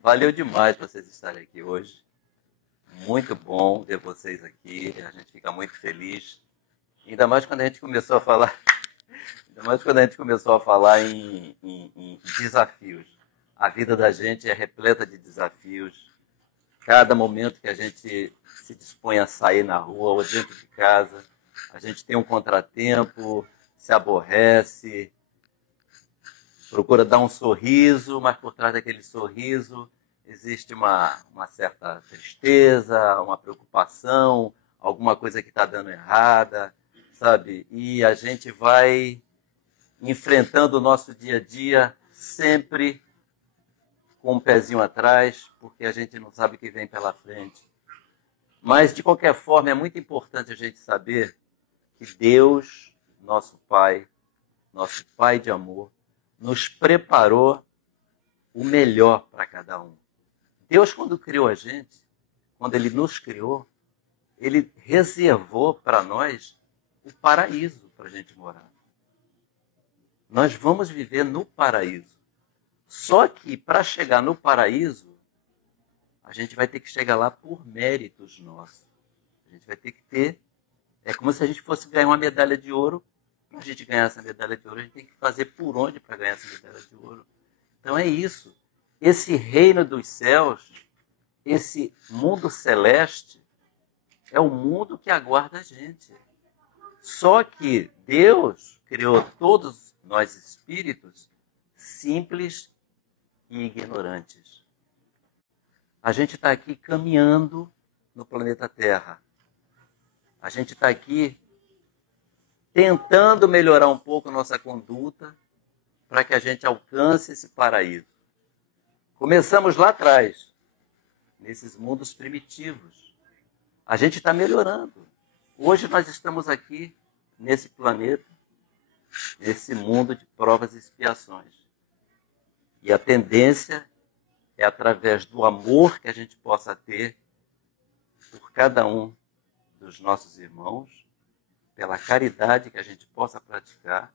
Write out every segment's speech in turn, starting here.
Valeu demais vocês estarem aqui hoje. Muito bom ver vocês aqui. A gente fica muito feliz. Ainda mais quando a gente começou a falar, em desafios. A vida da gente é repleta de desafios. Cada momento que a gente se dispõe a sair na rua ou dentro de casa, a gente tem um contratempo, se aborrece, procura dar um sorriso, mas por trás daquele sorriso existe uma certa tristeza, uma preocupação, alguma coisa que está dando errada, sabe? E a gente vai enfrentando o nosso dia a dia sempre com um pezinho atrás, porque a gente não sabe o que vem pela frente. Mas, de qualquer forma, é muito importante a gente saber que Deus, nosso Pai de amor, nos preparou o melhor para cada um. Deus, quando criou a gente, quando Ele nos criou, Ele reservou para nós o paraíso para a gente morar. Nós vamos viver no paraíso. Só que, para chegar no paraíso, a gente vai ter que chegar lá por méritos nossos. A gente vai ter que ter... É como se a gente fosse ganhar uma medalha de ouro. Para a gente ganhar essa medalha de ouro, a gente tem que fazer por onde para ganhar essa medalha de ouro. Então é isso. Esse reino dos céus, esse mundo celeste, é o mundo que aguarda a gente. Só que Deus criou todos nós espíritos simples e ignorantes. A gente está aqui caminhando no planeta Terra. A gente está aqui tentando melhorar um pouco a nossa conduta para que a gente alcance esse paraíso. Começamos lá atrás, nesses mundos primitivos. A gente está melhorando. Hoje nós estamos aqui, nesse planeta, nesse mundo de provas e expiações. E a tendência é através do amor que a gente possa ter por cada um dos nossos irmãos, pela caridade que a gente possa praticar,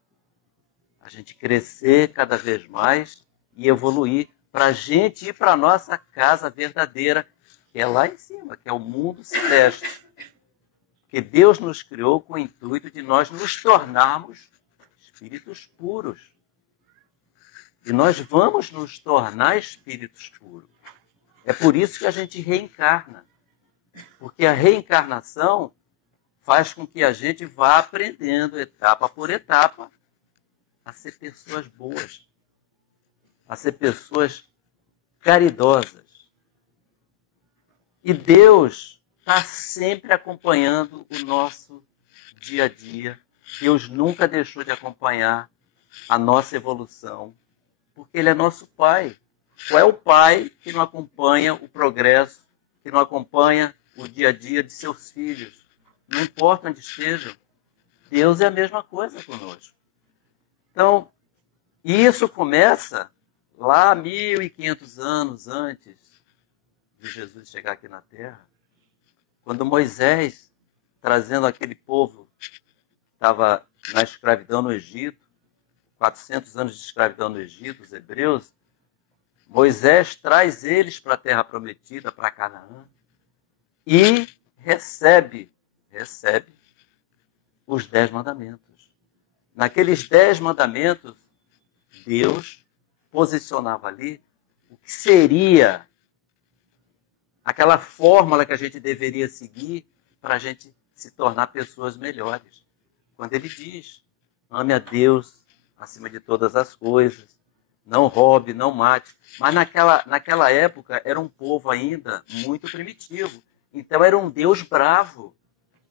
a gente crescer cada vez mais e evoluir para a gente ir para a nossa casa verdadeira, que é lá em cima, que é o mundo celeste. Porque Deus nos criou com o intuito de nós nos tornarmos espíritos puros. E nós vamos nos tornar espíritos puros. É por isso que a gente reencarna. Porque a reencarnação faz com que a gente vá aprendendo, etapa por etapa, a ser pessoas boas, a ser pessoas caridosas. E Deus está sempre acompanhando o nosso dia a dia. Deus nunca deixou de acompanhar a nossa evolução, porque Ele é nosso Pai. Qual é o pai que não acompanha o progresso, que não acompanha o dia a dia de seus filhos? Não importa onde estejam, Deus é a mesma coisa conosco. Então, isso começa lá 1.500 anos antes de Jesus chegar aqui na Terra, quando Moisés, trazendo aquele povo que estava na escravidão no Egito, 400 anos de escravidão no Egito, os hebreus, Moisés traz eles para a Terra Prometida, para Canaã, e recebe os 10 mandamentos. Naqueles 10 mandamentos, Deus posicionava ali o que seria aquela fórmula que a gente deveria seguir para a gente se tornar pessoas melhores. Quando ele diz, ame a Deus acima de todas as coisas, não roube, não mate. Mas naquela época era um povo ainda muito primitivo. Então era um Deus bravo.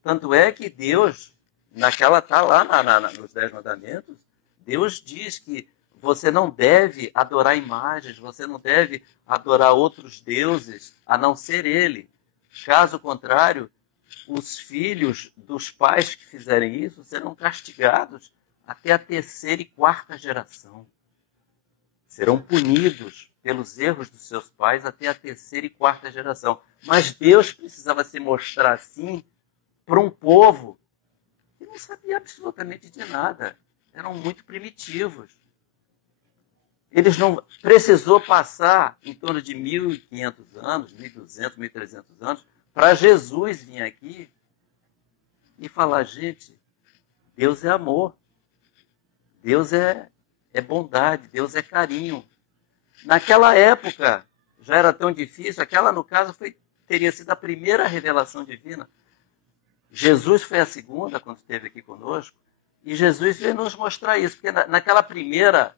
Tanto é que Deus, está lá nos 10 mandamentos, Deus diz que você não deve adorar imagens, você não deve adorar outros deuses, a não ser Ele. Caso contrário, os filhos dos pais que fizerem isso serão castigados até a terceira e quarta geração. Serão punidos pelos erros dos seus pais até a terceira e quarta geração. Mas Deus precisava se mostrar assim para um povo que não sabia absolutamente de nada. Eram muito primitivos. Eles não precisou passar em torno de 1.500 anos, 1.200, 1.300 anos, para Jesus vir aqui e falar, gente, Deus é amor, Deus é bondade, Deus é carinho. Naquela época já era tão difícil, aquela no caso teria sido a primeira revelação divina. Jesus foi a segunda quando esteve aqui conosco, e Jesus veio nos mostrar isso, porque naquela primeira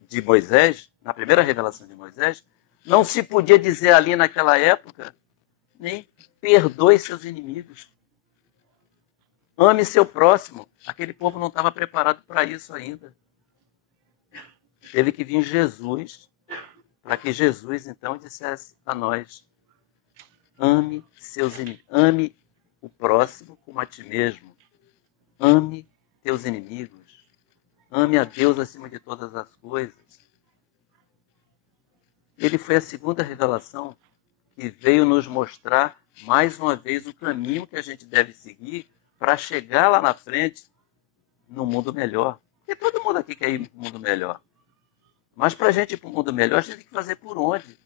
de Moisés, na primeira revelação de Moisés, não se podia dizer ali naquela época, nem perdoe seus inimigos. Ame seu próximo. Aquele povo não estava preparado para isso ainda. Teve que vir Jesus, para que Jesus então dissesse a nós, ame seus inimigos, ame o próximo como a ti mesmo. Ame teus inimigos. Ame a Deus acima de todas as coisas. Ele foi a segunda revelação que veio nos mostrar, mais uma vez, o caminho que a gente deve seguir para chegar lá na frente no mundo melhor. Porque todo mundo aqui quer ir para o mundo melhor. Mas para a gente ir para o mundo melhor, a gente tem que fazer por onde?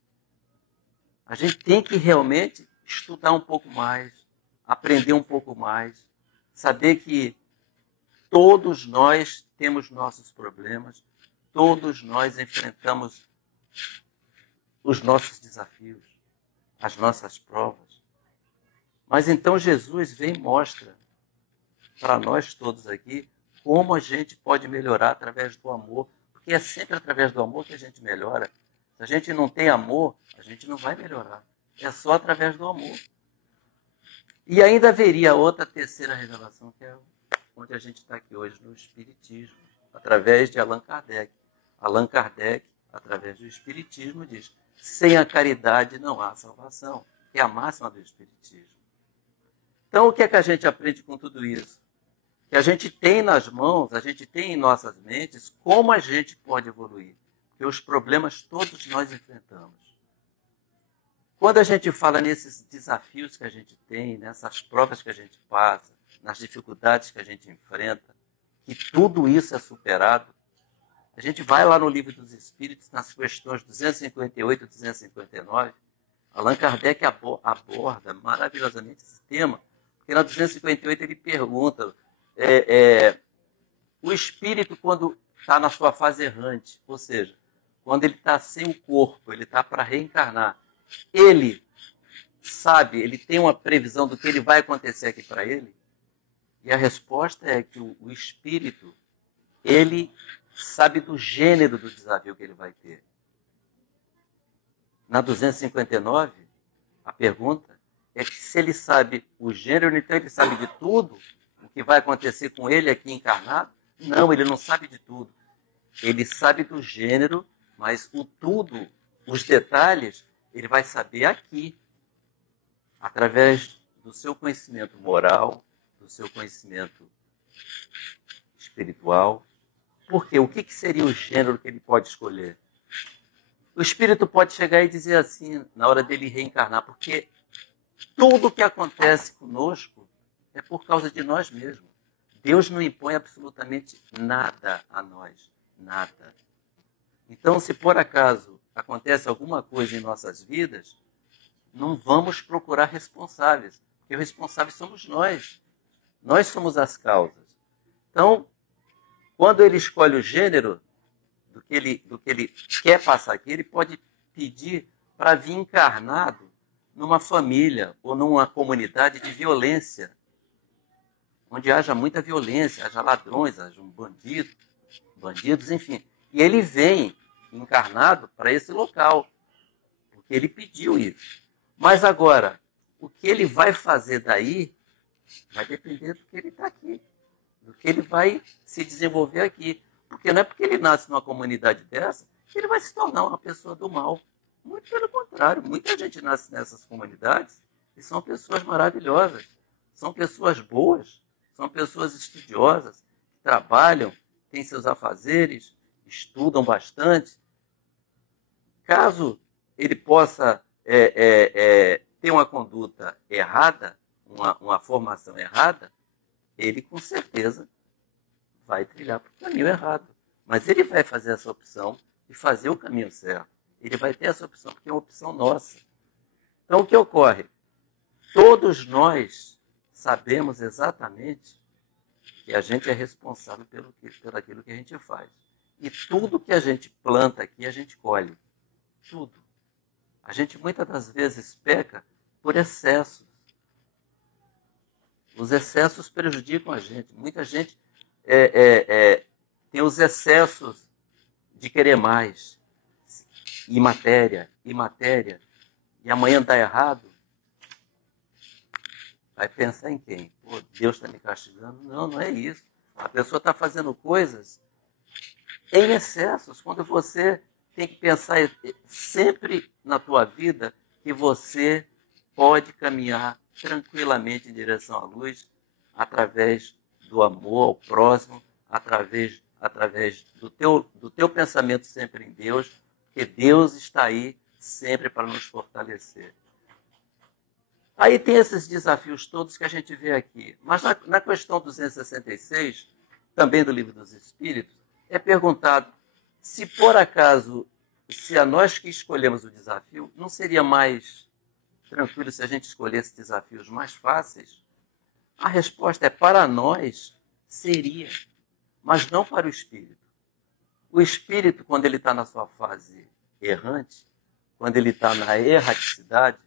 A gente tem que realmente estudar um pouco mais, aprender um pouco mais, saber que todos nós temos nossos problemas, todos nós enfrentamos os nossos desafios, as nossas provas. Mas então Jesus vem e mostra para nós todos aqui como a gente pode melhorar através do amor, porque é sempre através do amor que a gente melhora. Se a gente não tem amor, a gente não vai melhorar. É só através do amor. E ainda haveria outra terceira revelação, que é onde a gente está aqui hoje, no Espiritismo, através de Allan Kardec. Allan Kardec, através do Espiritismo, diz: sem a caridade não há salvação, que é a máxima do Espiritismo. Então, o que é que a gente aprende com tudo isso? Que a gente tem nas mãos, a gente tem em nossas mentes como a gente pode evoluir. Porque os problemas todos nós enfrentamos. Quando a gente fala nesses desafios que a gente tem, nessas provas que a gente passa, nas dificuldades que a gente enfrenta, que tudo isso é superado, a gente vai lá no Livro dos Espíritos, nas questões 258 e 259, Allan Kardec aborda maravilhosamente esse tema, porque na 258 ele pergunta, o espírito quando está na sua fase errante, ou seja, quando ele está sem o corpo, ele está para reencarnar, ele sabe, ele tem uma previsão do que ele vai acontecer aqui para ele? E a resposta é que o espírito, ele sabe do gênero do desafio que ele vai ter. Na 259, a pergunta é que se ele sabe o gênero, então ele sabe de tudo o que vai acontecer com ele aqui encarnado? Não, ele não sabe de tudo. Ele sabe do gênero, mas o tudo, os detalhes, ele vai saber aqui, através do seu conhecimento moral, do seu conhecimento espiritual. Por quê? O que seria o gênero que ele pode escolher? O espírito pode chegar e dizer assim, na hora dele reencarnar, porque tudo o que acontece conosco é por causa de nós mesmos. Deus não impõe absolutamente nada a nós, nada. Então, se por acaso acontece alguma coisa em nossas vidas, não vamos procurar responsáveis, porque os responsáveis somos nós. Nós somos as causas. Então, quando ele escolhe o gênero do que ele quer passar aqui, ele pode pedir para vir encarnado numa família ou numa comunidade de violência, onde haja muita violência, haja ladrões, haja bandidos, enfim. E ele vem encarnado para esse local, porque ele pediu isso. Mas agora, o que ele vai fazer daí vai depender do que ele está aqui, do que ele vai se desenvolver aqui. Porque não é porque ele nasce numa comunidade dessa que ele vai se tornar uma pessoa do mal. Muito pelo contrário, muita gente nasce nessas comunidades e são pessoas maravilhosas, são pessoas boas, são pessoas estudiosas, que trabalham, têm seus afazeres, estudam bastante. Caso ele possa ter uma conduta errada, uma formação errada, ele com certeza vai trilhar para o caminho errado. Mas ele vai fazer essa opção de fazer o caminho certo. Ele vai ter essa opção, porque é uma opção nossa. Então, o que ocorre? Todos nós sabemos exatamente que a gente é responsável pelo aquilo que a gente faz. E tudo que a gente planta aqui, a gente colhe. Tudo. A gente muitas das vezes peca por excessos. Os excessos prejudicam a gente. Muita gente tem os excessos de querer mais. E matéria. E amanhã dá errado. Vai pensar em quem? Pô, Deus está me castigando? Não, não é isso. A pessoa está fazendo coisas em excessos, quando você tem que pensar sempre na tua vida que você pode caminhar tranquilamente em direção à luz através do amor ao próximo, através do teu pensamento sempre em Deus, porque Deus está aí sempre para nos fortalecer. Aí tem esses desafios todos que a gente vê aqui. Mas na questão 266, também do Livro dos Espíritos, é perguntado se por acaso, se a nós que escolhemos o desafio, não seria mais tranquilo se a gente escolhesse desafios mais fáceis? A resposta é: para nós seria, mas não para o espírito. O espírito, quando ele está na sua fase errante, quando ele está na erraticidade,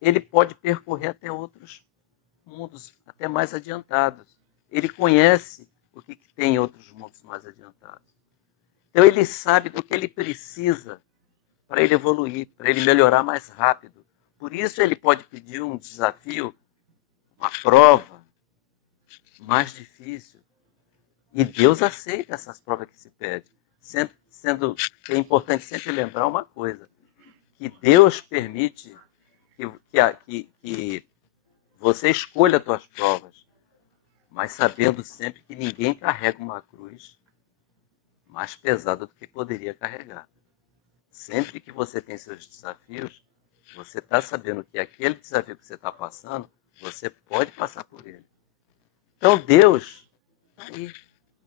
ele pode percorrer até outros mundos, até mais adiantados. Ele conhece o que tem em outros mundos mais adiantados. Então ele sabe do que ele precisa para ele evoluir, para ele melhorar mais rápido. Por isso ele pode pedir um desafio, uma prova mais difícil. E Deus aceita essas provas que se pede. Sendo que é importante sempre lembrar uma coisa, que Deus permite que você escolha as tuas provas, mas sabendo sempre que ninguém carrega uma cruz mais pesada do que poderia carregar. Sempre que você tem seus desafios, você está sabendo que aquele desafio que você está passando, você pode passar por ele. Então Deus está aí,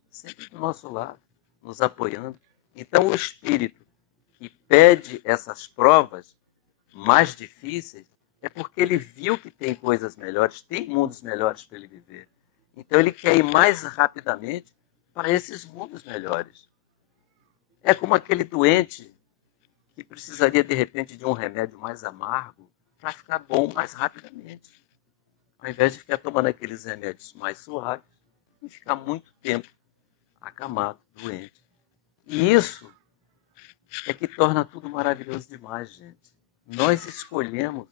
sempre do nosso lado, nos apoiando. Então o Espírito que pede essas provas mais difíceis é porque ele viu que tem coisas melhores, tem mundos melhores para ele viver. Então ele quer ir mais rapidamente para esses mundos melhores. É como aquele doente que precisaria, de repente, de um remédio mais amargo para ficar bom mais rapidamente. Ao invés de ficar tomando aqueles remédios mais suaves e ficar muito tempo acamado, doente. E isso é que torna tudo maravilhoso demais, gente. Nós escolhemos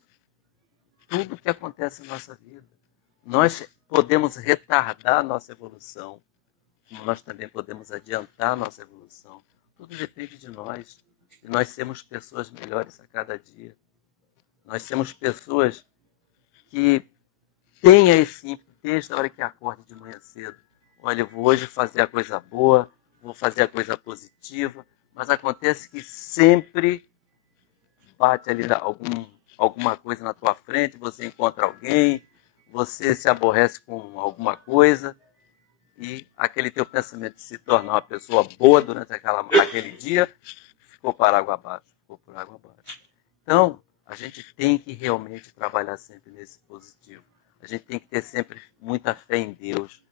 tudo o que acontece na nossa vida. Nós podemos retardar a nossa evolução, como nós também podemos adiantar a nossa evolução. Tudo depende de nós. E nós sermos pessoas melhores a cada dia. Nós sermos pessoas que tenham esse ímpeto desde a hora que acorde de manhã cedo. Olha, eu vou hoje fazer a coisa boa, vou fazer a coisa positiva, mas acontece que sempre bate ali alguma coisa na tua frente, você encontra alguém, você se aborrece com alguma coisa e aquele teu pensamento de se tornar uma pessoa boa durante aquele dia ficou por água abaixo. Então, a gente tem que realmente trabalhar sempre nesse positivo. A gente tem que ter sempre muita fé em Deus.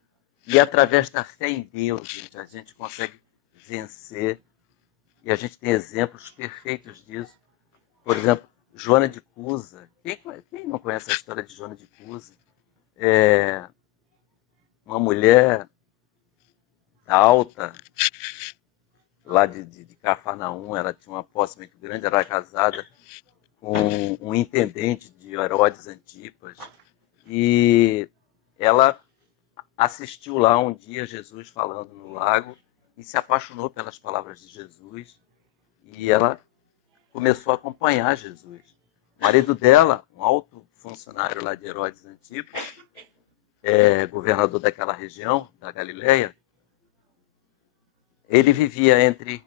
E através da fé em Deus, gente, a gente consegue vencer. E a gente tem exemplos perfeitos disso. Por exemplo, Joana de Cusa. Quem não conhece a história de Joana de Cusa? É uma mulher alta, lá de Cafarnaum. Ela tinha uma posse muito grande, era casada com um intendente de Herodes Antipas. E ela assistiu lá um dia Jesus falando no lago e se apaixonou pelas palavras de Jesus. E ela começou a acompanhar Jesus. O marido dela, um alto funcionário lá de Herodes Antipas, governador daquela região, da Galileia, ele vivia entre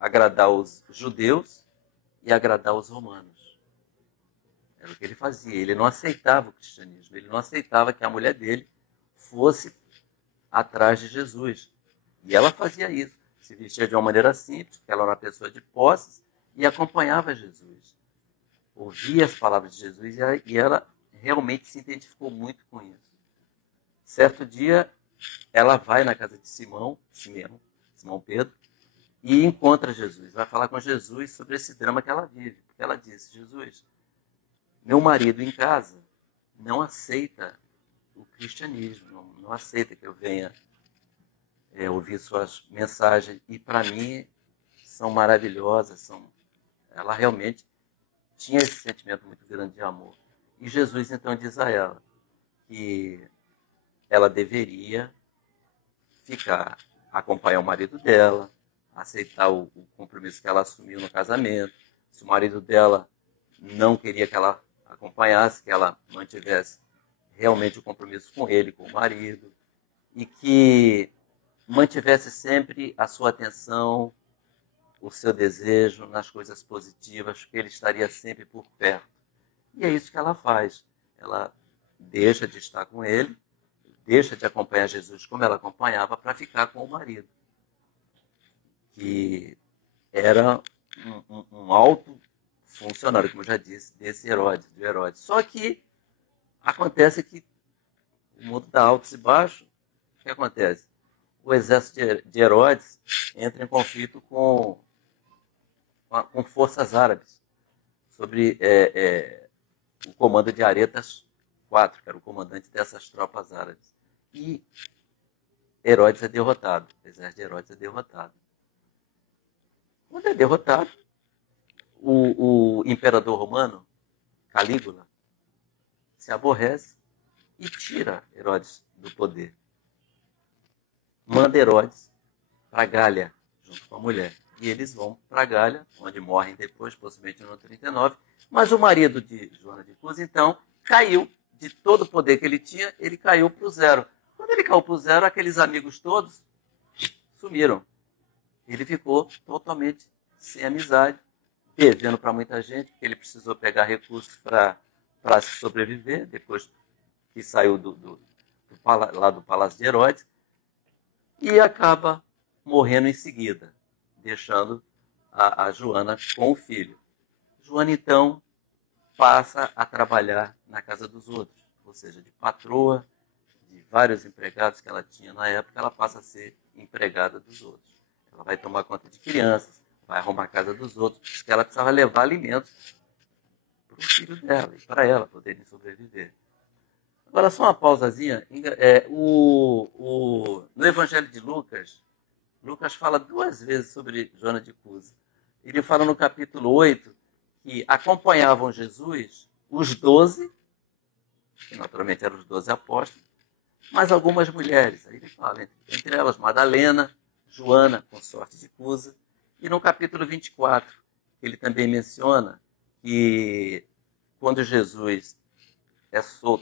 agradar os judeus e agradar os romanos. Era o que ele fazia. Ele não aceitava o cristianismo. Ele não aceitava que a mulher dele fosse atrás de Jesus. E ela fazia isso. Se vestia de uma maneira simples, porque ela era uma pessoa de posses, e acompanhava Jesus. Ouvia as palavras de Jesus e ela realmente se identificou muito com isso. Certo dia, ela vai na casa de Simão Pedro, e encontra Jesus. Vai falar com Jesus sobre esse drama que ela vive. Porque ela disse: Jesus, meu marido em casa não aceita o cristianismo, não aceita que eu venha ouvir suas mensagens, e para mim são maravilhosas. Ela realmente tinha esse sentimento muito grande de amor. E Jesus então diz a ela que ela deveria acompanhar o marido dela, aceitar o compromisso que ela assumiu no casamento. Se o marido dela não queria que ela acompanhasse, que ela mantivesse realmente o compromisso com ele, com o marido, e que mantivesse sempre a sua atenção, o seu desejo nas coisas positivas, porque ele estaria sempre por perto. E é isso que ela faz. Ela deixa de estar com ele, deixa de acompanhar Jesus como ela acompanhava, para ficar com o marido, que era um alto funcionário, como eu já disse, desse Herodes, do Herodes. Só que acontece que o mundo dá altos e baixos. O que acontece? O exército de Herodes entra em conflito com forças árabes, sobre o comando de Aretas IV, que era o comandante dessas tropas árabes. E Herodes é derrotado, o exército de Herodes é derrotado. Quando é derrotado, o imperador romano, Calígula, se aborrece e tira Herodes do poder. Manda Herodes para Gália, junto com a mulher. E eles vão para Gália, onde morrem depois, possivelmente no ano 39. Mas o marido de Joana de Cus, então, caiu de todo o poder que ele tinha, ele caiu para o zero. Quando ele caiu para o zero, aqueles amigos todos sumiram. Ele ficou totalmente sem amizade, devendo para muita gente, porque ele precisou pegar recursos para se sobreviver, depois que saiu lá do Palácio de Herodes, e acaba morrendo em seguida, deixando a Joana com o filho. Joana, então, passa a trabalhar na casa dos outros, ou seja, de patroa, de vários empregados que ela tinha na época, ela passa a ser empregada dos outros. Ela vai tomar conta de crianças, vai arrumar a casa dos outros, porque ela precisava levar alimentos para o filho dela e para ela poderem sobreviver. Agora, só uma pausazinha. No Evangelho de Lucas, Lucas fala 2 vezes sobre Joana de Cusa. Ele fala no capítulo 8 que acompanhavam Jesus os 12, que naturalmente eram os 12 apóstolos, mas algumas mulheres. Aí ele fala, entre elas Madalena, Joana, consorte de Cusa, e no capítulo 24, ele também menciona que quando Jesus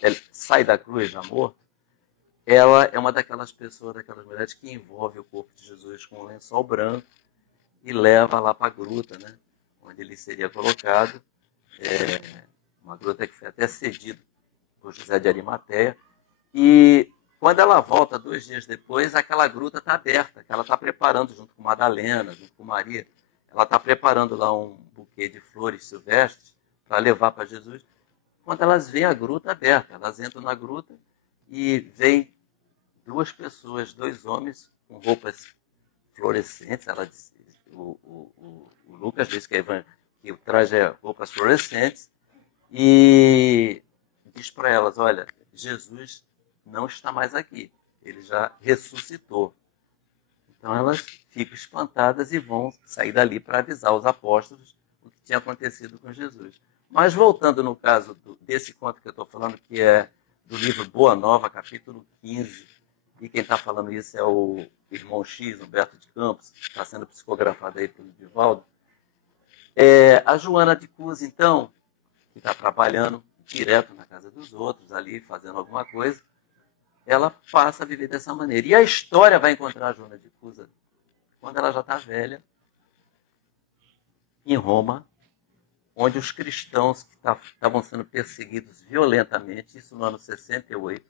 ele sai da cruz já morto, ela é uma daquelas pessoas, daquelas mulheres que envolve o corpo de Jesus com um lençol branco e leva lá para a gruta, né, onde ele seria colocado, uma gruta que foi até cedida por José de Arimateia. E quando ela volta 2 dias depois, aquela gruta está aberta, que ela está preparando junto com Madalena, junto com Maria. Ela está preparando lá um buquê de flores silvestres para levar para Jesus. Quando elas veem a gruta aberta, elas entram na gruta e veem 2 pessoas, 2 homens com roupas fluorescentes. O Lucas diz que o traje é roupas fluorescentes, e diz para elas: olha, Jesus não está mais aqui, ele já ressuscitou. Então elas ficam espantadas e vão sair dali para avisar os apóstolos o que tinha acontecido com Jesus. Mas voltando no caso desse conto que eu estou falando, que é do livro Boa Nova, capítulo 15, e quem está falando isso é o irmão X, Humberto de Campos, que está sendo psicografado aí pelo Divaldo. A Joana de Cusa, então, que está trabalhando direto na casa dos outros, ali, fazendo alguma coisa, ela passa a viver dessa maneira. E a história vai encontrar a Joana de Cusa quando ela já está velha, em Roma, onde os cristãos que estavam sendo perseguidos violentamente, isso no ano 68,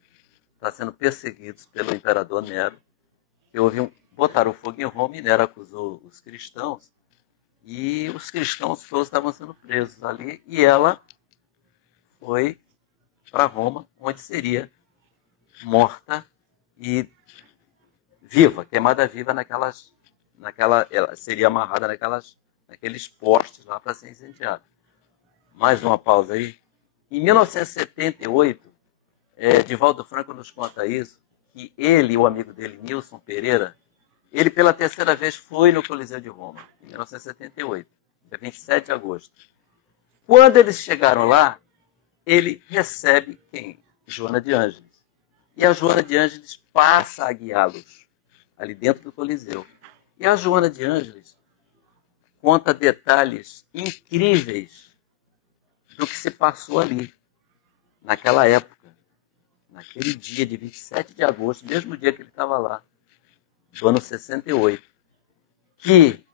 está sendo perseguidos pelo imperador Nero, que botaram fogo em Roma e Nero acusou os cristãos, e os cristãos todos estavam sendo presos ali, e ela foi para Roma, onde seria morta e viva, queimada viva ela seria amarrada naqueles postes lá para ser incendiada. Mais uma pausa aí. Em 1978, Divaldo Franco nos conta isso, que ele e o amigo dele, Nilson Pereira, ele pela terceira vez foi no Coliseu de Roma, em 1978, dia 27 de agosto. Quando eles chegaram lá, ele recebe quem? Joana de Ângeles. E a Joana de Ângeles passa a guiá-los ali dentro do Coliseu. E a Joana de Ângeles conta detalhes incríveis do que se passou ali, naquela época, naquele dia de 27 de agosto, mesmo dia que ele estava lá, do ano 68, que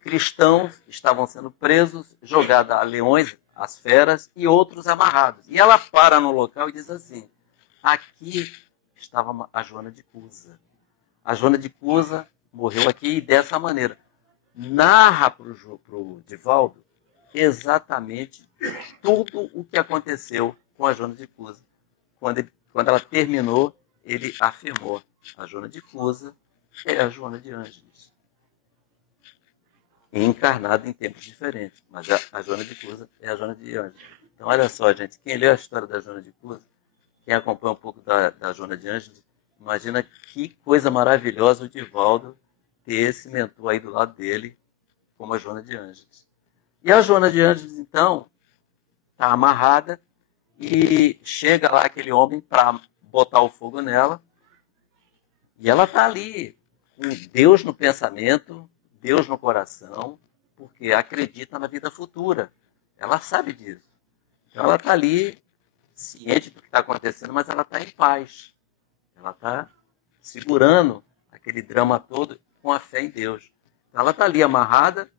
cristãos estavam sendo presos, jogados a leões, as feras, e outros amarrados. E ela para no local e diz assim, aqui estava a Joana de Cusa. A Joana de Cusa morreu aqui dessa maneira. Narra para o Divaldo exatamente tudo o que aconteceu com a Joana de Cusa. Quando ela terminou, ele afirmou, a Joana de Cusa é a Joana de Ângeles. Encarnada em tempos diferentes, mas a Joana de Cusa é a Joana de Ângeles. Então, olha só, gente, quem lê a história da Joana de Cusa, quem acompanha um pouco da Joana de Ângeles, imagina que coisa maravilhosa o Divaldo ter esse mentor aí do lado dele, como a Joana de Ângeles. E a Joana de Ângeles, então, está amarrada e chega lá aquele homem para botar o fogo nela, e ela está ali, com Deus no pensamento, Deus no coração, porque acredita na vida futura. Ela sabe disso. Então ela está ali, ciente do que está acontecendo, mas ela está em paz. Ela está segurando aquele drama todo com a fé em Deus. Então ela está ali amarrada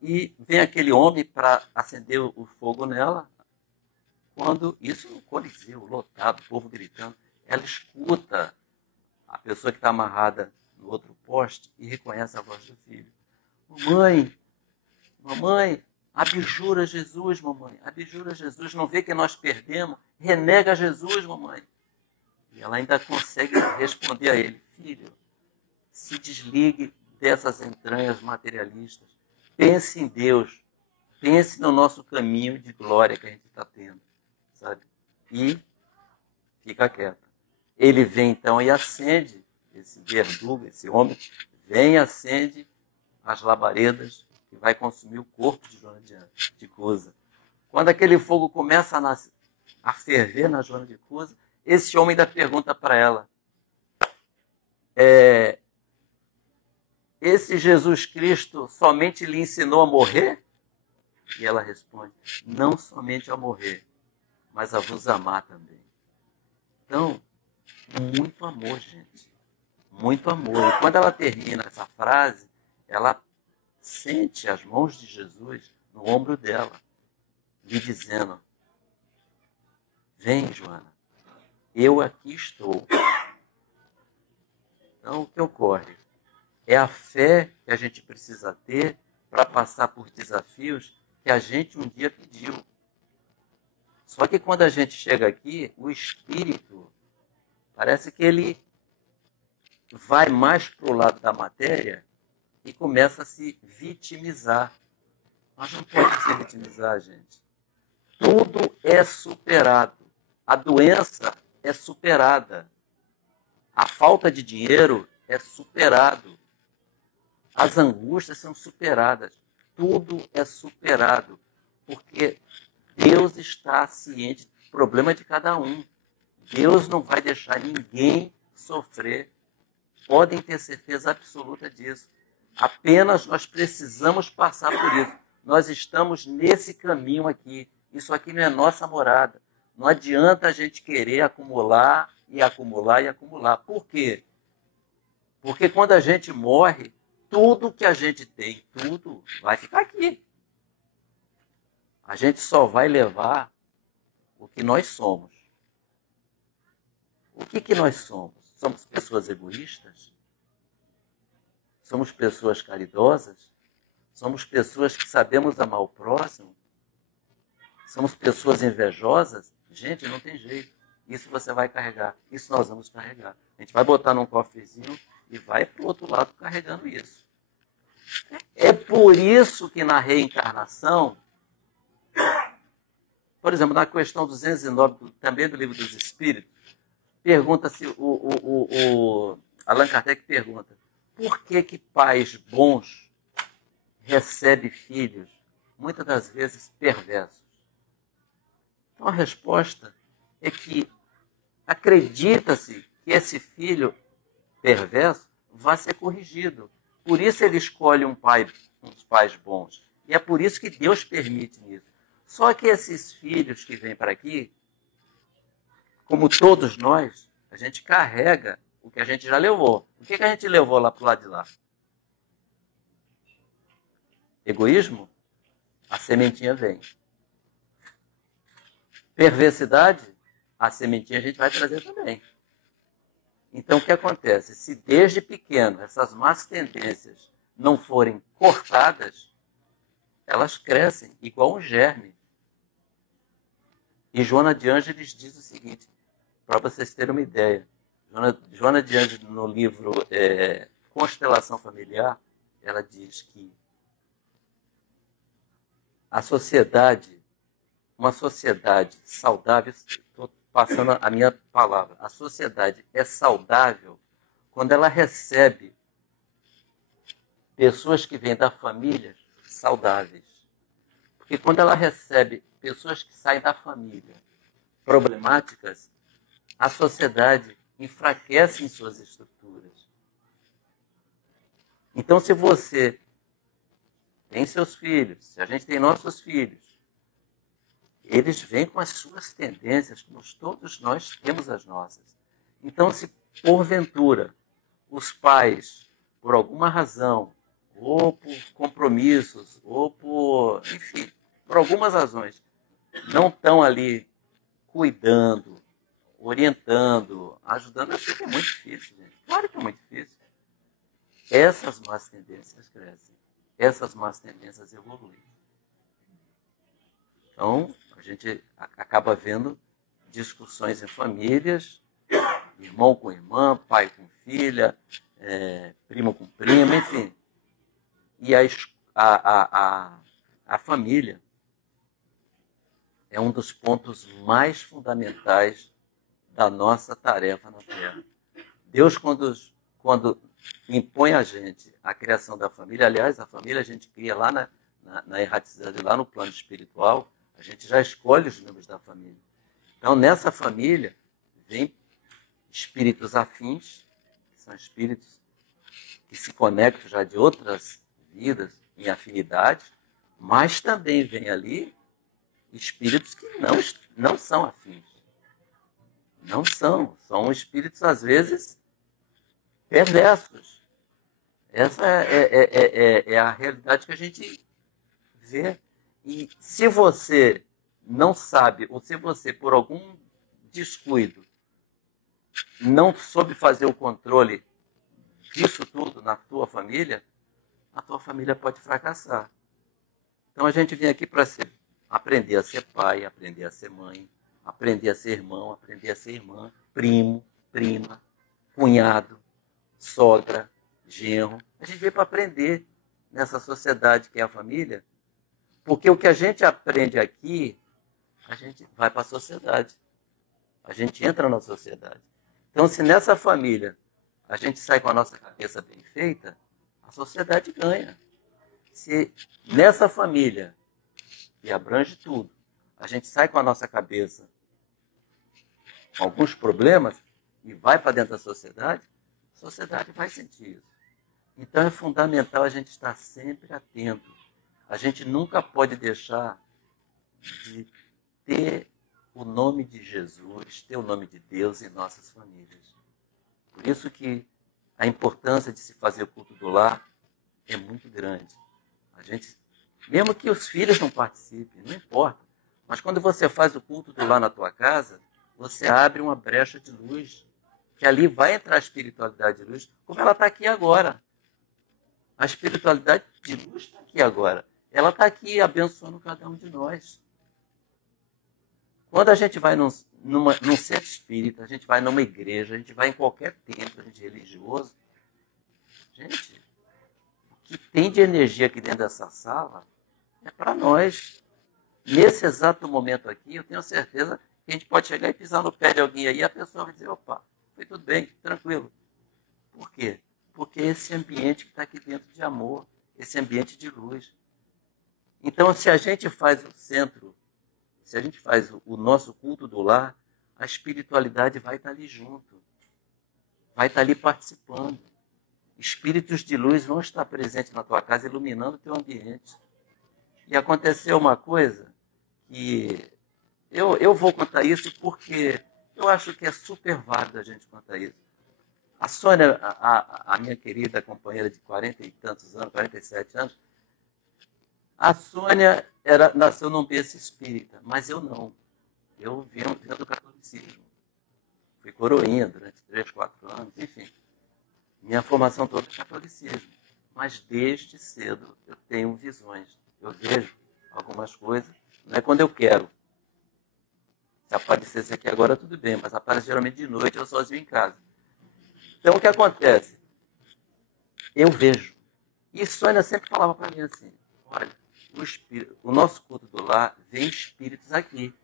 e vem aquele homem para acender o fogo nela. Quando isso no Coliseu, lotado, o povo gritando, ela escuta a pessoa que está amarrada no outro poste e reconhece a voz do filho. Mamãe, abjura Jesus, mamãe, abjura Jesus, não vê que nós perdemos? Renega Jesus, mamãe. E ela ainda consegue responder a ele, filho, se desligue dessas entranhas materialistas, pense em Deus, pense no nosso caminho de glória que a gente está tendo, sabe? E fica quieto. Ele vem então e acende, esse verdugo, esse homem, vem e acende as labaredas que vai consumir o corpo de Joana de Cusa. Quando aquele fogo começa a ferver na Joana de Cusa, esse homem ainda pergunta para ela, esse Jesus Cristo somente lhe ensinou a morrer? E ela responde, não somente a morrer, mas a vos amar também. Então, muito amor, gente. Muito amor. E quando ela termina essa frase, ela sente as mãos de Jesus no ombro dela, lhe dizendo, vem, Joana, eu aqui estou. Então, o que ocorre? É a fé que a gente precisa ter para passar por desafios que a gente um dia pediu. Só que quando a gente chega aqui, o espírito parece que ele vai mais para o lado da matéria e começa a se vitimizar. Mas não pode se vitimizar, gente. Tudo é superado. A doença é superada. A falta de dinheiro é superado. As angústias são superadas. Tudo é superado. Porque Deus está ciente do problema de cada um. Deus não vai deixar ninguém sofrer. Podem ter certeza absoluta disso. Apenas nós precisamos passar por isso. nós estamos nesse caminho aqui. Isso aqui não é nossa morada. Não adianta a gente querer acumular e acumular e acumular. Por quê? Porque quando a gente morre, tudo que a gente tem, tudo vai ficar aqui. A gente só vai levar o que nós somos. O que nós somos? Somos pessoas egoístas? Somos pessoas caridosas? Somos pessoas que sabemos amar o próximo? Somos pessoas invejosas? Gente, não tem jeito. Isso você vai carregar. Isso nós vamos carregar. A gente vai botar num cofrezinho e vai para o outro lado carregando isso. É por isso que na reencarnação, por exemplo, na questão 209, também do Livro dos Espíritos, pergunta-se, o Allan Kardec pergunta, por que pais bons recebem filhos, muitas das vezes perversos? Então a resposta é que acredita-se que esse filho perverso vai ser corrigido. Por isso ele escolhe uns pais bons. E é por isso que Deus permite isso. Só que esses filhos que vêm para aqui, como todos nós, a gente carrega o que a gente já levou. O que a gente levou lá para o lado de lá? Egoísmo? A sementinha vem. Perversidade? A sementinha a gente vai trazer também. Então, o que acontece? Se desde pequeno essas más tendências não forem cortadas, elas crescem igual um germe. E Joana de Ângeles diz o seguinte, para vocês terem uma ideia. Joana de Ângeles, no livro Constelação Familiar, ela diz que a sociedade, uma sociedade saudável, estou passando a minha palavra, a sociedade é saudável quando ela recebe pessoas que vêm da família saudáveis. Porque quando ela recebe pessoas que saem da família problemáticas, a sociedade enfraquece em suas estruturas. Então, se você tem seus filhos, se a gente tem nossos filhos, eles vêm com as suas tendências, como todos nós temos as nossas. Então, se porventura os pais, por alguma razão, ou por compromissos, ou por, enfim, por algumas razões, não estão ali cuidando, orientando, ajudando, eu sei que é muito difícil, gente. Claro que é muito difícil. Essas más tendências crescem. Essas más tendências evoluem. Então, a gente acaba vendo discussões em famílias, irmão com irmã, pai com filha, primo com prima, enfim. E a família é um dos pontos mais fundamentais da nossa tarefa na Terra. Deus, quando impõe a gente a criação da família, aliás, a família a gente cria lá na erraticidade, lá no plano espiritual, a gente já escolhe os membros da família. Então, nessa família, vem espíritos afins, que são espíritos que se conectam já de outras vidas, em afinidade, mas também vem ali espíritos que não são afins. Não são. São espíritos, às vezes, perversos. Essa é a realidade que a gente vê. E se você não sabe, ou se você, por algum descuido, não soube fazer o controle disso tudo na tua família, a tua família pode fracassar. Então a gente vem aqui para aprender a ser pai, aprender a ser mãe, aprender a ser irmão, aprender a ser irmã, primo, prima, cunhado, sogra, genro. A gente veio para aprender nessa sociedade que é a família, porque o que a gente aprende aqui, a gente vai para a sociedade. A gente entra na sociedade. Então, se nessa família a gente sai com a nossa cabeça bem feita, a sociedade ganha. Se nessa família, que abrange tudo, a gente sai com a nossa cabeça com alguns problemas e vai para dentro da sociedade, a sociedade vai sentir isso. Então é fundamental a gente estar sempre atento A gente nunca pode deixar de ter o nome de Jesus, ter o nome de Deus em nossas famílias. Por isso que a importância de se fazer o culto do lar é muito grande. A gente, mesmo que os filhos não participem, não importa. Mas quando você faz o culto do lar na tua casa, você abre uma brecha de luz, que ali vai entrar a espiritualidade de luz, como ela está aqui agora. A espiritualidade de luz está aqui agora. Ela está aqui abençoando cada um de nós. Quando a gente vai num centro espírita, a gente vai numa igreja, a gente vai em qualquer templo religioso, gente, o que tem de energia aqui dentro dessa sala é para nós. Nesse exato momento aqui, eu tenho certeza que a gente pode chegar e pisar no pé de alguém aí e a pessoa vai dizer, opa, foi tudo bem, tranquilo. Por quê? Porque é esse ambiente que está aqui dentro de amor, esse ambiente de luz. Então, se a gente faz o centro, se a gente faz o nosso culto do lar, a espiritualidade vai estar ali junto, vai estar ali participando. Espíritos de luz vão estar presentes na tua casa, iluminando o teu ambiente. E aconteceu uma coisa que eu vou contar isso porque eu acho que é super válido a gente contar isso. A Sônia, a minha querida companheira de 40 e tantos anos, 47 anos, a Sônia nasceu num berço espírita, mas eu não. Eu venho do catolicismo. Fui coroinha durante 3, 4 anos, enfim. Minha formação toda é catolicismo. Mas desde cedo eu tenho visões. Eu vejo algumas coisas, não é quando eu quero. Se aparecesse aqui agora, tudo bem, mas aparece geralmente de noite, eu sozinho em casa. Então, o que acontece? Eu vejo. E Sônia sempre falava para mim assim, olha, o nosso culto do lar vem espíritos aqui,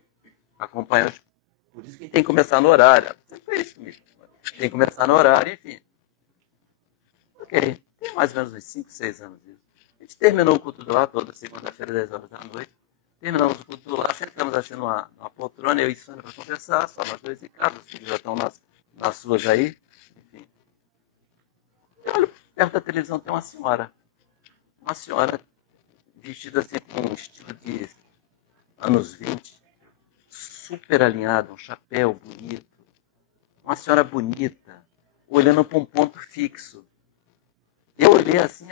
acompanhando. Por isso que tem que começar no horário. Sempre foi isso comigo. Tem que começar no horário, enfim. Ok, tem mais ou menos uns 5, 6 anos isso. A gente terminou o culto do lar toda segunda-feira, 10 horas da noite. Terminamos o culto do lar, sentamos assim numa poltrona, eu e Sônia para conversar, só nós dois em casa, os filhos já estão nas suas aí, enfim. Eu olho perto da televisão, tem uma senhora vestida assim com um estilo de anos 20, super alinhada, um chapéu bonito, uma senhora bonita, olhando para um ponto fixo. Eu olhei assim,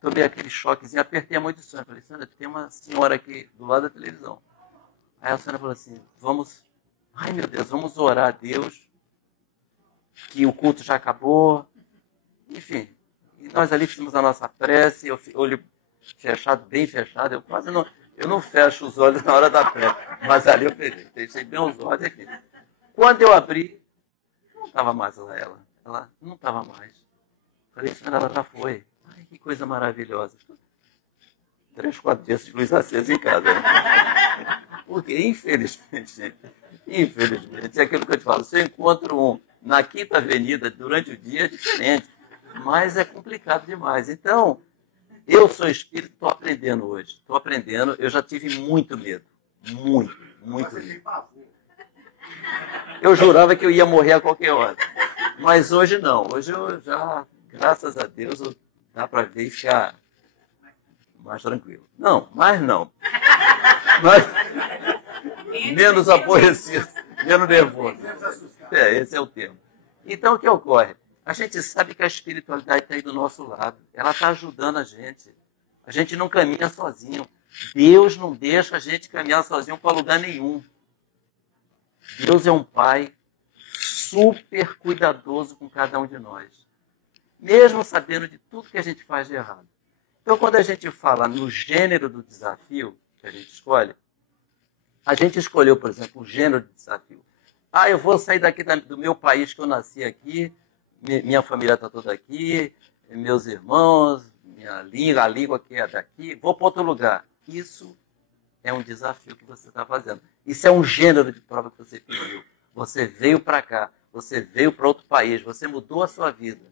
tomei aquele choquezinho, apertei a mão de Sônia. Falei, Sônia, tem uma senhora aqui do lado da televisão. Aí a Sônia falou assim, ai meu Deus, vamos orar a Deus, que o culto já acabou. Enfim, e nós ali fizemos a nossa prece, eu olho fechado, bem fechado, eu não fecho os olhos na hora da prece, mas ali eu fechei bem os olhos, enfim. Quando eu abri, não estava mais lá ela não estava mais. Falei, Sônia, ela já foi. Ai, que coisa maravilhosa. 3, 4 dias de luz acesa em casa. Né? Porque, infelizmente, é aquilo que eu te falo, se eu encontro um na Quinta Avenida durante o dia, é diferente. Mas é complicado demais. Então, eu sou espírito, estou aprendendo hoje. Estou aprendendo, eu já tive muito medo. Muito medo. Eu jurava que eu ia morrer a qualquer hora. Mas hoje não. Hoje eu já, graças a Deus, dá para ver e ficar mais tranquilo. Não, mais não. Mas, menos aborrecido, menos nervoso. Esse é o termo. Então, o que ocorre? A gente sabe que a espiritualidade está aí do nosso lado. Ela está ajudando a gente. A gente não caminha sozinho. Deus não deixa a gente caminhar sozinho para lugar nenhum. Deus é um Pai super cuidadoso com cada um de nós. Mesmo sabendo de tudo que a gente faz de errado. Então, quando a gente fala no gênero do desafio que a gente escolhe, a gente escolheu, por exemplo, o gênero de desafio. Ah, eu vou sair daqui do meu país que eu nasci aqui, minha família está toda aqui, meus irmãos, a língua que é daqui, vou para outro lugar. Isso é um desafio que você está fazendo. Isso é um gênero de prova que você pediu. Você veio para cá, você veio para outro país, você mudou a sua vida.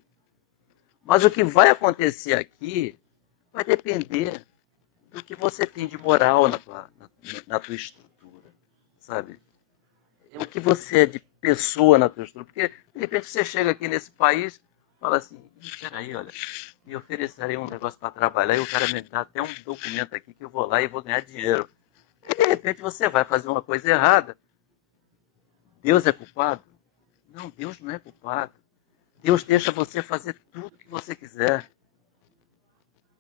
Mas o que vai acontecer aqui vai depender do que você tem de moral na tua estrutura, sabe? O que você é de pessoa na tua estrutura. Porque, de repente, você chega aqui nesse país, fala assim, espera aí, olha, me oferecerei um negócio para trabalhar e o cara me dá até um documento aqui que eu vou lá e vou ganhar dinheiro. E de repente você vai fazer uma coisa errada. Deus é culpado? Não, Deus não é culpado. Deus deixa você fazer tudo que você quiser.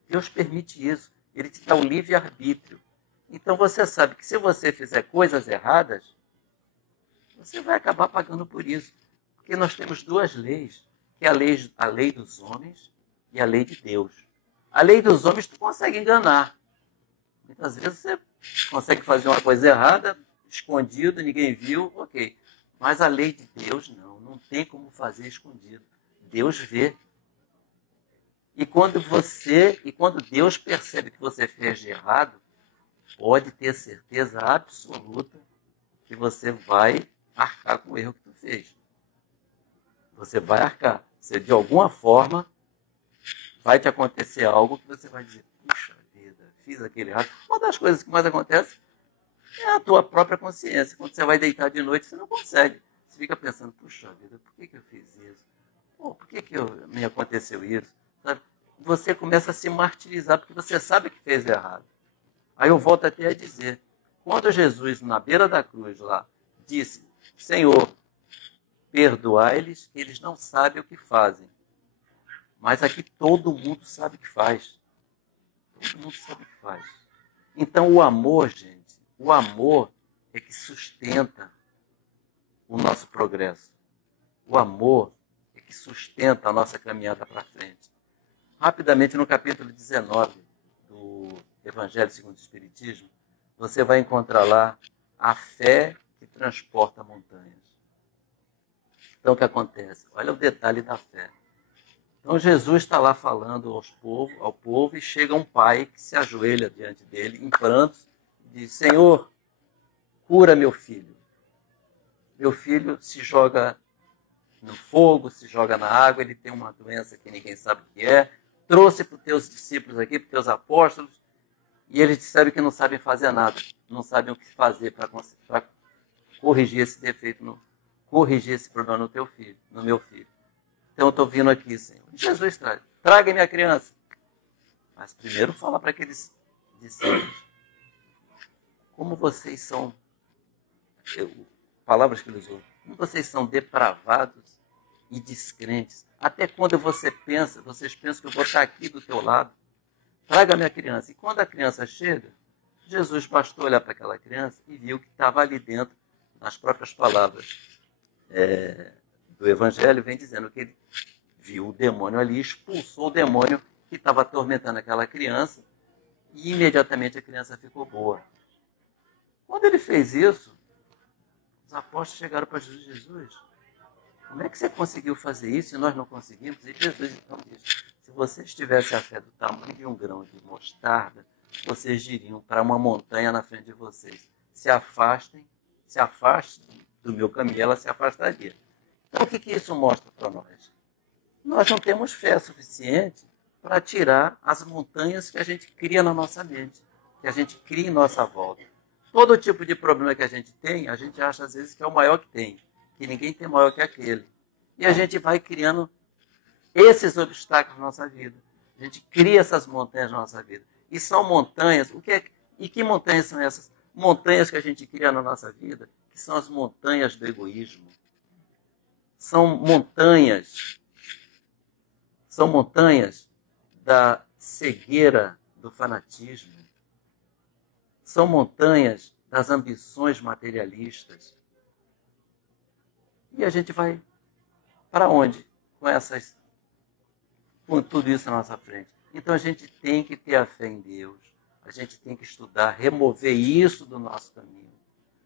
Deus permite isso. Ele te dá o livre-arbítrio. Então você sabe que se você fizer coisas erradas, você vai acabar pagando por isso. Porque nós temos duas leis, que é a lei dos homens e a lei de Deus. A lei dos homens tu consegue enganar. Muitas vezes você consegue fazer uma coisa errada, escondido, ninguém viu, ok. Mas a lei de Deus não tem como fazer escondido. Deus vê. E quando Deus percebe que você fez de errado, pode ter certeza absoluta que você vai arcar com o erro que tu fez. Você vai arcar. Você, de alguma forma, vai te acontecer algo que você vai dizer, puxa vida, fiz aquele errado. Uma das coisas que mais acontece é a tua própria consciência. Quando você vai deitar de noite, você não consegue. Você fica pensando, puxa vida, por que eu fiz isso? Pô, por que me aconteceu isso? Sabe? Você começa a se martirizar porque você sabe que fez errado. Aí eu volto até a dizer, quando Jesus, na beira da cruz lá, disse, Senhor, perdoai-lhes, que eles não sabem o que fazem. Mas aqui todo mundo sabe o que faz. Todo mundo sabe o que faz. Então o amor, gente, o amor é que sustenta o nosso progresso. O amor é que sustenta a nossa caminhada para frente. Rapidamente, no capítulo 19 do Evangelho segundo o Espiritismo, você vai encontrar lá a fé que transporta montanhas. Então, o que acontece? Olha o detalhe da fé. Então, Jesus está lá falando ao povo e chega um pai que se ajoelha diante dele, em prantos, e diz, Senhor, cura meu filho. Meu filho se joga no fogo, se joga na água, ele tem uma doença que ninguém sabe o que é. Trouxe para os teus discípulos aqui, para os teus apóstolos, e eles disseram que não sabem fazer nada, não sabem o que fazer para corrigir esse defeito, corrigir esse problema no meu filho. Então eu estou vindo aqui, Senhor. Jesus traz, traga minha criança. Mas primeiro fala para aqueles discípulos, como vocês são, palavras que ele usou, como vocês são depravados e descrentes. Até quando vocês pensam que eu vou estar aqui do teu lado. Traga minha criança. E quando a criança chega, Jesus bastou olhar para aquela criança e viu que estava ali dentro, nas próprias palavras do Evangelho, vem dizendo que ele viu o demônio ali, expulsou o demônio que estava atormentando aquela criança e imediatamente a criança ficou boa. Quando ele fez isso, os apóstolos chegaram para Jesus, como é que você conseguiu fazer isso e nós não conseguimos? E Jesus então disse, se vocês tivessem a fé do tamanho de um grão de mostarda, vocês diriam para uma montanha na frente de vocês, se afaste do meu caminho, ela se afastaria. Então o que isso mostra para nós? Nós não temos fé suficiente para tirar as montanhas que a gente cria na nossa mente, que a gente cria em nossa volta. Todo tipo de problema que a gente tem, a gente acha às vezes que é o maior que tem, que ninguém tem maior que aquele. E a gente vai criando esses obstáculos na nossa vida. A gente cria essas montanhas na nossa vida. E são montanhas, e que montanhas são essas? Montanhas que a gente cria na nossa vida, que são as montanhas do egoísmo. São montanhas da cegueira do fanatismo. São montanhas das ambições materialistas. E a gente vai para onde com tudo isso na nossa frente? Então a gente tem que ter a fé em Deus, a gente tem que estudar, remover isso do nosso caminho,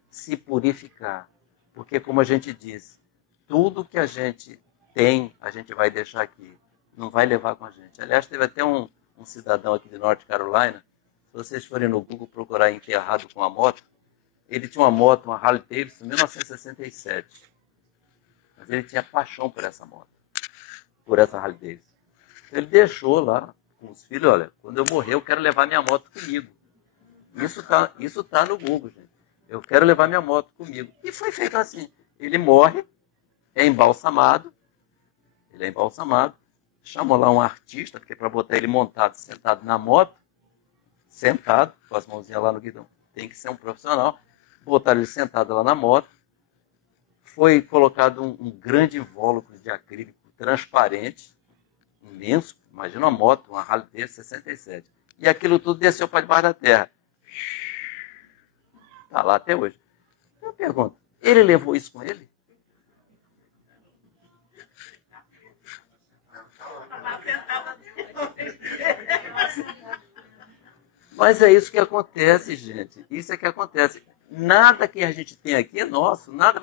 se purificar. Porque, como a gente disse, tudo que a gente tem, a gente vai deixar aqui, não vai levar com a gente. Aliás, teve até um cidadão aqui de North Carolina, se vocês forem no Google procurar enterrado com a moto, ele tinha uma moto, uma Harley Davidson, 1967. Mas ele tinha paixão por essa moto, por essa Harley Davidson. Então ele deixou lá com os filhos, olha, quando eu morrer eu quero levar minha moto comigo. Isso tá no Google, gente. Eu quero levar minha moto comigo. E foi feito assim. Ele morre, é embalsamado, chamou lá um artista, porque para botar ele montado, sentado na moto, sentado, com as mãozinhas lá no guidão, tem que ser um profissional, botaram ele sentado lá na moto, foi colocado um grande invólucro de acrílico transparente, imenso, imagina uma moto, uma Harley Davidson 67, e aquilo tudo desceu para debaixo da terra. Está lá até hoje. Eu pergunto, ele levou isso com ele? Mas é isso que acontece, gente. Isso é que acontece. Nada que a gente tem aqui é nosso, nada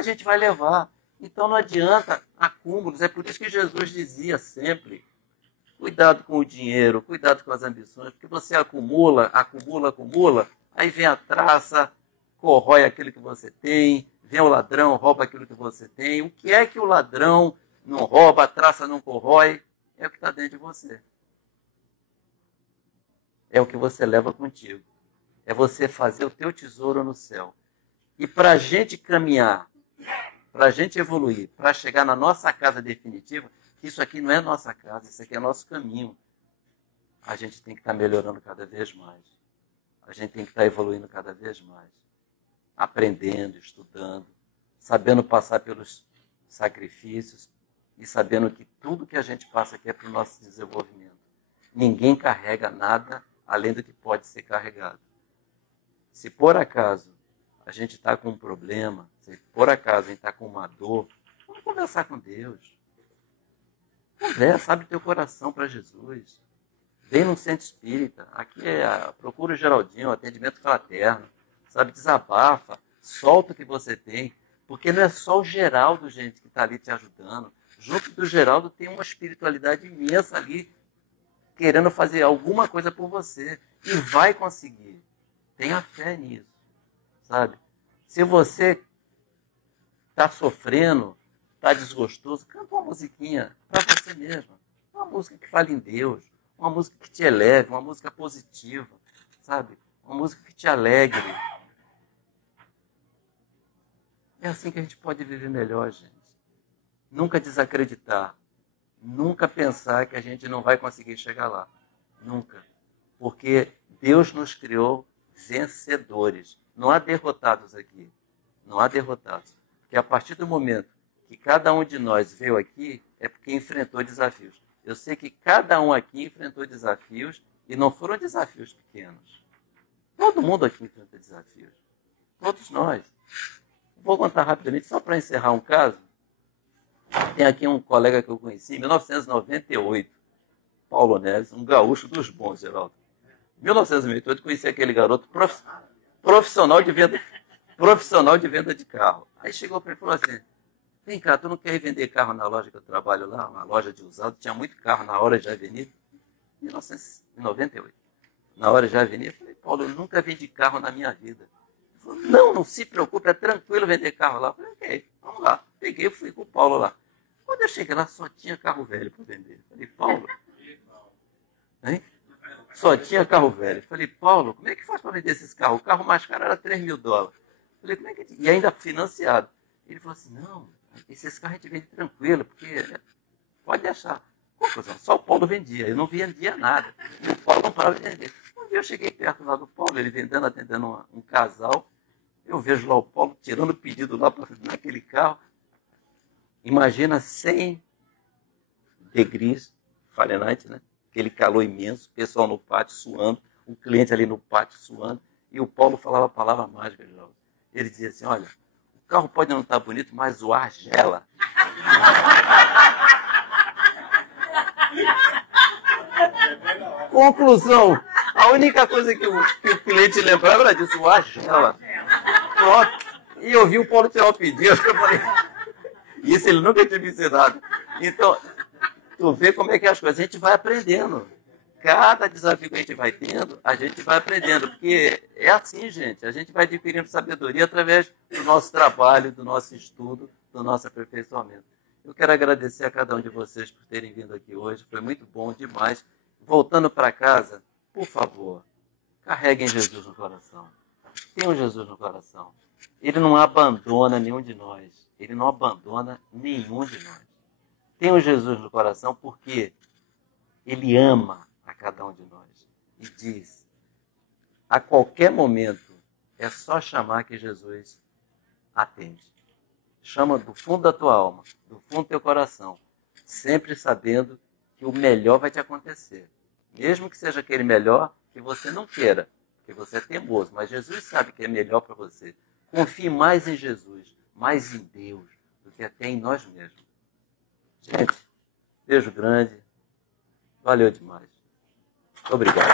a gente vai levar. Então não adianta acúmulos. É por isso que Jesus dizia sempre, cuidado com o dinheiro, cuidado com as ambições, porque você acumula, acumula, acumula, aí vem a traça, corrói aquilo que você tem, vem o ladrão, rouba aquilo que você tem. O que é que o ladrão não rouba, a traça não corrói? É o que está dentro de você. É o que você leva contigo. É você fazer o teu tesouro no céu. E para a gente caminhar, para a gente evoluir, para chegar na nossa casa definitiva, isso aqui não é nossa casa, isso aqui é nosso caminho. A gente tem que estar melhorando cada vez mais. A gente tem que estar evoluindo cada vez mais. Aprendendo, estudando, sabendo passar pelos sacrifícios e sabendo que tudo que a gente passa aqui é para o nosso desenvolvimento. Ninguém carrega nada além do que pode ser carregado. Se por acaso a gente está com um problema, se por acaso a gente está com uma dor, vamos conversar com Deus. Conversa, abre teu coração para Jesus. Vem num centro espírita. Aqui procura o Geraldinho, atendimento fraterno. Sabe, desabafa, solta o que você tem. Porque não é só o Geraldo, gente, que está ali te ajudando. Junto do Geraldo tem uma espiritualidade imensa ali, querendo fazer alguma coisa por você. E vai conseguir. Tenha fé nisso, sabe? Se você está sofrendo, está desgostoso, canta uma musiquinha para você mesmo. Uma música que fale em Deus, uma música que te eleve, uma música positiva, sabe? Uma música que te alegre. É assim que a gente pode viver melhor, gente. Nunca desacreditar. Nunca pensar que a gente não vai conseguir chegar lá. Nunca. Porque Deus nos criou vencedores. Não há derrotados aqui. Não há derrotados. Porque a partir do momento que cada um de nós veio aqui, é porque enfrentou desafios. Eu sei que cada um aqui enfrentou desafios e não foram desafios pequenos. Todo mundo aqui enfrenta desafios. Todos nós. Vou contar rapidamente, só para encerrar um caso. Tem aqui um colega que eu conheci em 1998, Paulo Neves, um gaúcho dos bons, Geraldo. Em 1998, conheci aquele garoto profissional de venda de carro. Aí chegou para ele e falou assim, vem cá, tu não quer ir vender carro na loja que eu trabalho lá, uma loja de usado, tinha muito carro na Hora de Avenida, em 1998. Na Hora de Avenida, eu falei, Paulo, eu nunca vendi carro na minha vida. Ele falou, não se preocupe, é tranquilo vender carro lá. Eu falei, ok, vamos lá. Peguei e fui com o Paulo lá. Quando eu cheguei lá, só tinha carro velho para vender. Eu falei, Paulo, hein? Só tinha carro velho. Eu falei, Paulo, como é que faz para vender esses carros? O carro mais caro era $3.000. Eu falei, como é que... E ainda financiado. Ele falou assim, não, esses carros a gente vende tranquilo, porque pode deixar. Conclusão, só o Paulo vendia, eu não vendia nada. E o Paulo não parava de vender. Um dia eu cheguei perto lá do Paulo, ele vendendo, atendendo um casal. Eu vejo lá o Paulo tirando o pedido lá naquele carro. Imagina 100 degrees Fahrenheit, né? Aquele calor imenso, o pessoal no pátio suando, o cliente ali no pátio suando. E o Paulo falava a palavra mágica, Geraldo. Ele dizia assim, olha, o carro pode não estar bonito, mas o ar gela. Conclusão, a única coisa que o cliente lembrava era disso, o ar gela. Pronto. E eu vi o Paulo tirar o pedido, eu falei, isso ele nunca tinha me ensinado. Então, tu vê como é que é as coisas, a gente vai aprendendo. Cada desafio que a gente vai tendo, a gente vai aprendendo. Porque é assim, gente, a gente vai adquirindo sabedoria através do nosso trabalho, do nosso estudo, do nosso aperfeiçoamento. Eu quero agradecer a cada um de vocês por terem vindo aqui hoje, foi muito bom demais. Voltando para casa, por favor, carreguem Jesus no coração. Tenham Jesus no coração. Ele não abandona nenhum de nós. Ele não abandona nenhum de nós. Tem um Jesus no coração porque ele ama a cada um de nós. E diz, a qualquer momento, é só chamar que Jesus atende. Chama do fundo da tua alma, do fundo do teu coração, sempre sabendo que o melhor vai te acontecer. Mesmo que seja aquele melhor que você não queira, porque você é teimoso, mas Jesus sabe que é melhor para você. Confie mais em Jesus, mais em Deus, do que até em nós mesmos. Gente, beijo grande. Valeu demais. Obrigado.